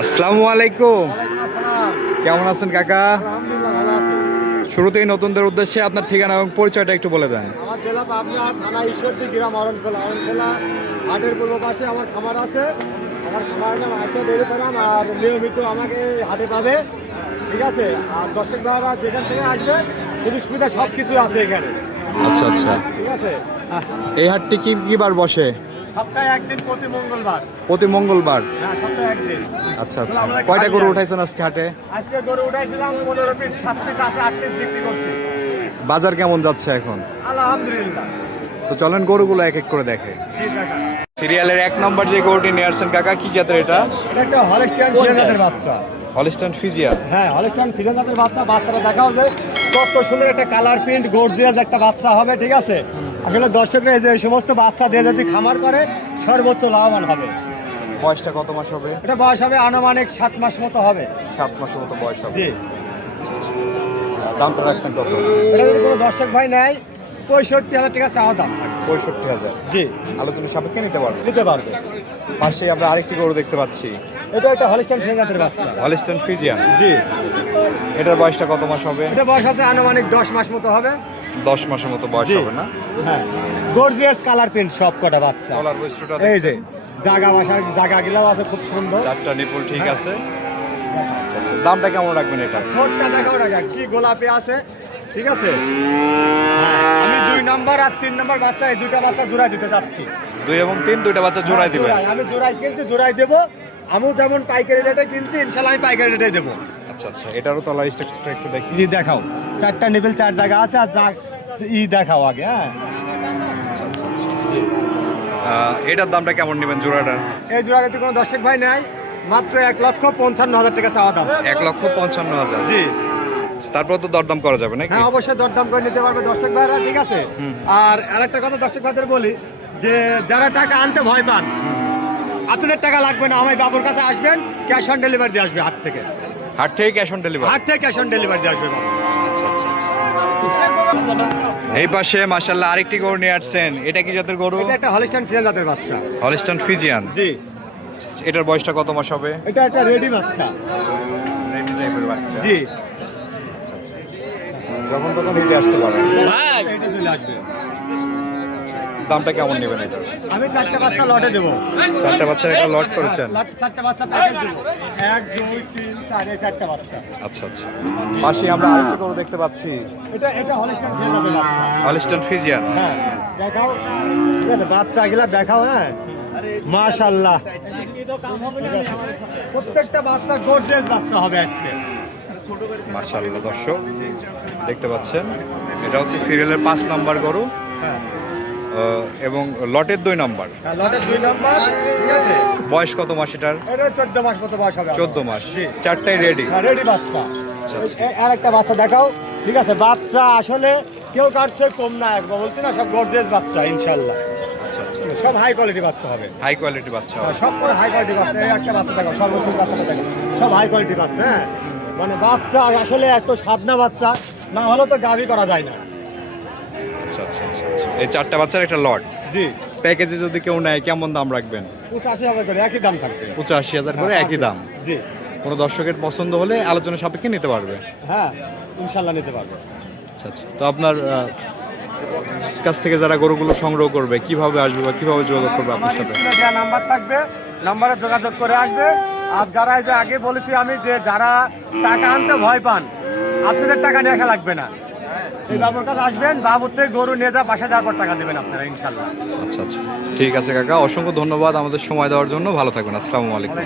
আসসালামু আলাইকুম। আসসালাম কেমন আছেন কাকা? শুরুতেই নতুনদের উদ্দেশ্যে আপনার ঠিকানা এবং পরিচয়টা একটু বলে দেন। আমার জেলা পাবনা থানা ঈশ্বরদী গ্রাম অরণখোলা। অরণখোলা হাটের পূর্ব পাশে আমার খামার আছে। আমার খামারের নাম আয়সা ডেরি ফার্ম আর নিয়মিত আমাকে হাটে পাবে। ঠিক আছে? আর দর্শক ভাইরা যেখান থেকে আসবে সুযোগ সুবিধা সব কিছু আছে এখানে। আচ্ছা আচ্ছা। ঠিক আছে? এই হাটটি কি কি বার বসে? সপ্তাহে একদিন প্রতি মঙ্গলবার। প্রতি মঙ্গলবার? হ্যাঁ সপ্তাহে একদিন। আচ্ছা আচ্ছা। কয়টা গরু উঠাইছেন আজকে হাটে? আজকে গরু উঠাইছিলাম পনেরো পিস সাত পিস আছে আট পিস বিক্রি করছি। বাজার কেমন যাচ্ছে এখন? আলহামদুলিল্লাহ। তো চলেন গরুগুলো এক এক করে দেখে। সিরিয়ালের এক নম্বর যে গরুটি নিয়ে আসছেন কাকা কি জাতের এটা? এটা একটা হলস্টিয়ান জাতের বাচ্চা। Holstein Friesian? হ্যাঁ হলস্টাইন ফিজান জাতের বাচ্চা। বাচ্চারা দেখাও যে কত সুন্দর একটা কালার প্রিন্ট গর্জিয়াস একটা বাচ্চা হবে ঠিক আছে? আসলে দর্শকরা এই যে সমস্ত বাচ্চা দিয়ে যদি খামার করে সর্বোচ্চ লাভবান হবে। বয়সটা কত মাস হবে? এটা বয়স হবে আনুমানিক সাত মাস মতো হবে। সাত মাসের মতো বয়স হবে। জি। দামটা রাখছেন কত? এটা যদি কোনো দর্শক ভাই নেয় পঁয়ষট্টি হাজার টাকা চাওয়া দাম পঁয়ষট্টি হাজার। জি। আলোচনা সাপেক্ষে নিতে পারবেন নিতে পারবে। পাশে আমরা আরেকটি গরু দেখতে পাচ্ছি। এটা একটা হলস্টাইন ফিজান জাতের বাচ্চা। হলিস্টান ফিজিয়ান জি। এটার বয়সটা কত মাস হবে? এটা বয়স আছে আনুমানিক দশ মাস মতো হবে। দশ মাসের মতো বয়স হবে না? হ্যাঁ। গর্জিয়াস কালার প্রিন্ট সব কটা বাচ্চা। কলার বৈশিষ্ট্যটা এই যে জাগা বাসার জাগা গিলাও আছে খুব সুন্দর। চারটা নিপুল ঠিক হ্যাঁ। আছে। আচ্ছা, আচ্ছা। দামটা কেমন রাখবেন এটা? ঠোঁটটা দেখাও টাকা কি গোলাপি আছে ঠিক আছে? হ্যাঁ, আমি দুই নাম্বার আর তিন নাম্বার বাচ্চা এই দুইটা বাচ্চা জোড়াই দিতে যাচ্ছি দুই এবং তিন দুইটা বাচ্চা জোড়াই দিবেন? জোড়াই, আমি জোড়াই কিনছি জোড়াই দেবো। আমিও যেমন পাইকারি রেটে কিনছি ইনশাল্লাহ আমি পাইকারি রেটে দেবো। আচ্ছা আচ্ছা এটারও তলার স্ট্রাকচারটা একটু দেখি। জি দেখাও। চারটা নিবেল চার জায়গা আছে আর যা ই দেখাও আগে হ্যাঁ। এটার দামটা কেমন নেবেন জোড়াটার এই জোড়া যদি কোনো দর্শক ভাই নেয় মাত্র এক লক্ষ পঞ্চান্ন হাজার টাকা চাওয়া দাম। এক লক্ষ পঞ্চান্ন হাজার। জি। তারপর তো দরদাম করা যাবে নাকি? হ্যাঁ অবশ্যই দরদাম করে নিতে পারবে দর্শক ভাইরা ঠিক আছে? আর আরেকটা কথা দর্শক ভাইদের বলি যে যারা টাকা আনতে ভয় পান আপনাদের টাকা লাগবে না আমার বাবুর কাছে আসবেন ক্যাশ অন ডেলিভারি দিয়ে আসবে হাট থেকে। হাট থেকে ক্যাশ অন ডেলিভারি হাট থেকে ক্যাশ অন ডেলিভারি দিয়ে আসবে বাবু। আচ্ছা আচ্ছা আচ্ছা। এই পাশে মাশাল্লাহ আরেকটি গরু নিয়ে আসছেন। এটা কি জাতের গরু? এটা একটা হলিস্টান ফিজিয়ান জাতের বাচ্চা। হলিস্টান ফিজিয়ান জি। এটার বয়সটা কত মাস হবে? এটা একটা রেডি বাচ্চা। জি। যখন তখন হেঁটে আসতে পারে এটা চলে আসবে দামটা কেমন নেবেন এটা? আমি চারটা বাচ্চা লটে দেবো। চারটা বাচ্চার একটা লট করেছেন। চারটা বাচ্চা প্যাকেজ দেবো। এক দুই তিন চার চারটা বাচ্চা। আচ্ছা আচ্ছা। পাশে আমরা আরেকটি গরু দেখতে পাচ্ছি। এটা এটা হলিস্টান জাতের বাচ্চা। হলিস্টান ফিজিয়ান হ্যাঁ দেখাও। ঠিক আছে বাচ্চা গুলা দেখাও হ্যাঁ। মাশাল্লাহ প্রত্যেকটা বাচ্চা গোর্জেস বাচ্চা হবে আজকে। মার্শাল্লাহ দর্শক দেখতে পাচ্ছেন। এটা হচ্ছে সিরিয়ালের পাঁচ নাম্বার গরু। হ্যাঁ এবং লটের দুই নাম্বার। হ্যাঁ, লটের দুই নাম্বার ঠিক আছে? বয়স কত মাস এটার? এটা চোদ্দ মাস মতো বয়স হবে চোদ্দ মাস। চারটাই রেডি রেডি বাচ্চা। আর একটা বাচ্চা দেখাও। ঠিক আছে বাচ্চা আসলে কেউ থেকে কম না একবার বলছি না সব গর্জেস বাচ্চা ইনশাল্লাহ আচ্ছা আচ্ছা। সব হাই কোয়ালিটি বাচ্চা হবে। হাই কোয়ালিটি বাচ্চা হ্যাঁ, সব করে হাই কোয়ালিটি বাচ্চা। এই একটা বাচ্চা দেখো সর্বোচ্চ বাচ্চাটা দেখো সব হাই কোয়ালিটি বাচ্চা হ্যাঁ? মানে বাচ্চা আসলে এত সাবনা বাচ্চা না হলে তো গাভি করা যায় না। আচ্ছা আচ্ছা আচ্ছা আচ্ছা। এই চারটা বাচ্চার একটা লট। জি। প্যাকেজে যদি কেউ নেয় কেমন দাম রাখবেন? পঁচাশি হাজার করে একই দাম থাকবে। পঁচাশি হাজার করে হ্যাঁ, একই দাম? জি। কোনো দর্শকের পছন্দ হলে আলোচনা সাপেক্ষে নিতে পারবে? হ্যাঁ ইনশাল্লাহ নিতে পারব। আচ্ছা আচ্ছা। তো আপনার কাছ থেকে যারা গরুগুলো সংগ্রহ করবে কীভাবে আসবে বা কীভাবে যোগাযোগ করবে আপনার সাথে? নাম্বার থাকবে নাম্বারে যোগাযোগ করে আসবে। আর যারা যে আগে বলেছি আমি যে যারা টাকা আনতে ভয় পান আপনাদের টাকা নিয়ে রাখা লাগবে না। এই বাবুর কাছে আসবেন বাবুর থেকে গরু নিয়ে যা বাসা যাওয়ার পর টাকা দেবেন আপনারা ইনশাল্লাহ আচ্ছা আচ্ছা। ঠিক আছে কাকা অসংখ্য ধন্যবাদ আমাদের সময় দেওয়ার জন্য। ভালো থাকবেন আসসালামু আলাইকুম।